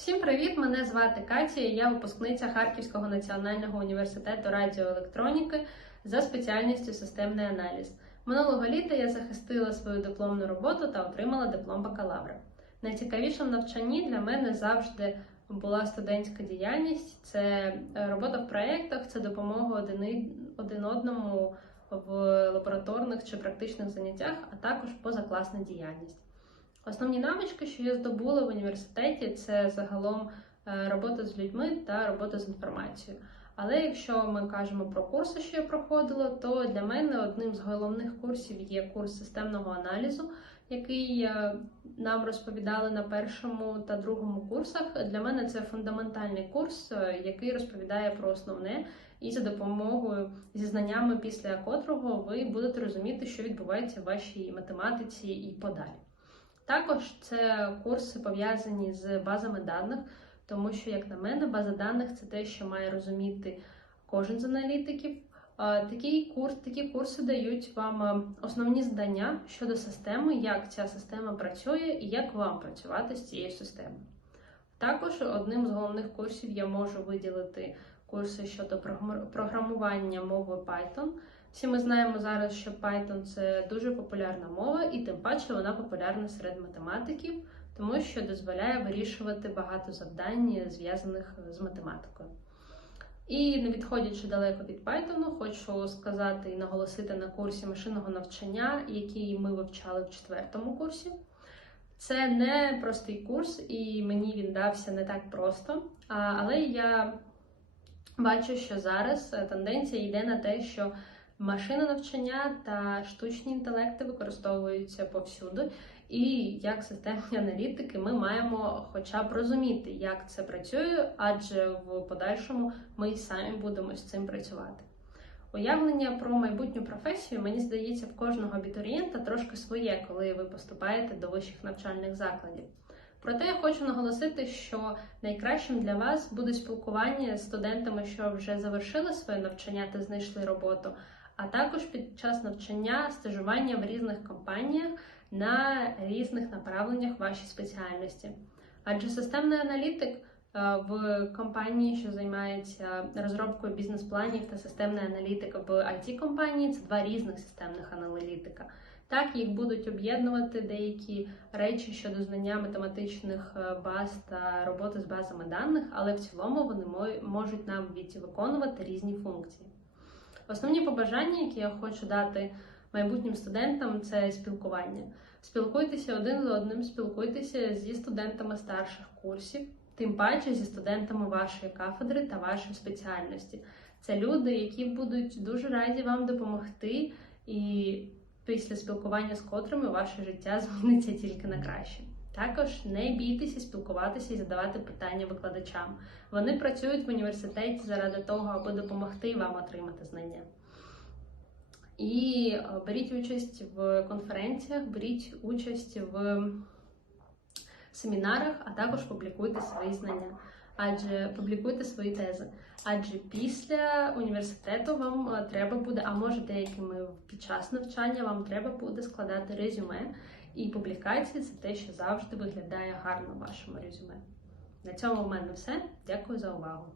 Всім привіт! Мене звати Катя. Я випускниця Харківського національного університету радіоелектроніки за спеціальністю системний аналіз. Минулого літа я захистила свою дипломну роботу та отримала диплом бакалавра. Найцікавішим навчанні для мене завжди була студентська діяльність, це е, робота в проєктах, це допомога один одному в лабораторних чи практичних заняттях, а також позакласна діяльність. Основні навички, що я здобула в університеті, це загалом е, робота з людьми та робота з інформацією. Але якщо ми кажемо про курси, що я проходила, то для мене одним з головних курсів є курс системного аналізу, який нам розповідали на першому та другому курсах. Для мене це фундаментальний курс, е, який розповідає про основне, і за допомогою зі знаннями, після котрого ви будете розуміти, що відбувається в вашій математиці і подалі. Також це курси пов'язані з базами даних, тому що, як на мене, база даних це те, що має розуміти кожен з аналітиків. Такий курс, такі курси дають вам основні знання щодо системи, як ця система працює і як вам працювати з цією системою. Також одним з головних курсів я можу виділити курси щодо програмування мовою Python. Всі ми знаємо зараз, що Python це дуже популярна мова, і тим паче вона популярна серед математиків, тому що дозволяє вирішувати багато завдань, зв'язаних з математикою. І не відходячи далеко від Python, хочу сказати і наголосити на курсі машинного навчання, який ми вивчали в четвертому курсі. Це не простий курс, і мені він дався не так просто. Але я бачу, що зараз тенденція йде на те, що Машина навчання та штучні інтелекти використовуються повсюди, і як системні аналітики ми маємо хоча б розуміти, як це працює, адже в подальшому ми й самі будемо з цим працювати. Уявлення про майбутню професію, мені здається, в кожного абітурієнта трошки своє, коли ви поступаєте до вищих навчальних закладів. Проте я хочу наголосити, що найкращим для вас буде спілкування з студентами, що вже завершили своє навчання та знайшли роботу а також під час навчання стажування в різних компаніях на різних направленнях вашій спеціальності. Адже системний аналітик е, в компанії, що займається розробкою бізнес-планів та системна аналітика в it компанії це два різних системних аналітика. Так, їх будуть об'єднувати деякі речі щодо знання математичних е, баз та роботи з базами даних, але в цілому вони можуть нам виконувати різні функції. Основні побажання, які я хочу дати майбутнім студентам, це спілкування. Спілкуйтеся один з одним, спілкуйтеся зі студентами старших курсів, тим паче зі студентами вашої кафедри та вашої спеціальності. Це люди, які будуть дуже раді вам допомогти, і після спілкування з котрими ваше життя зміниться тільки на краще. Також не бійтеся спілкуватися і задавати питання викладачам. Вони працюють в університеті заради того, аби допомогти вам отримати знання. І е, беріть участь в конференціях, беріть участь в семінарах, а також публікуйте свої знання, адже публікуйте свої тези. Адже після університету вам е, треба буде, а може деякими під час навчання вам треба буде складати резюме. І публікації це те, що завжди виглядає гарно в вашому резюме. На цьому в мене все. Дякую за увагу.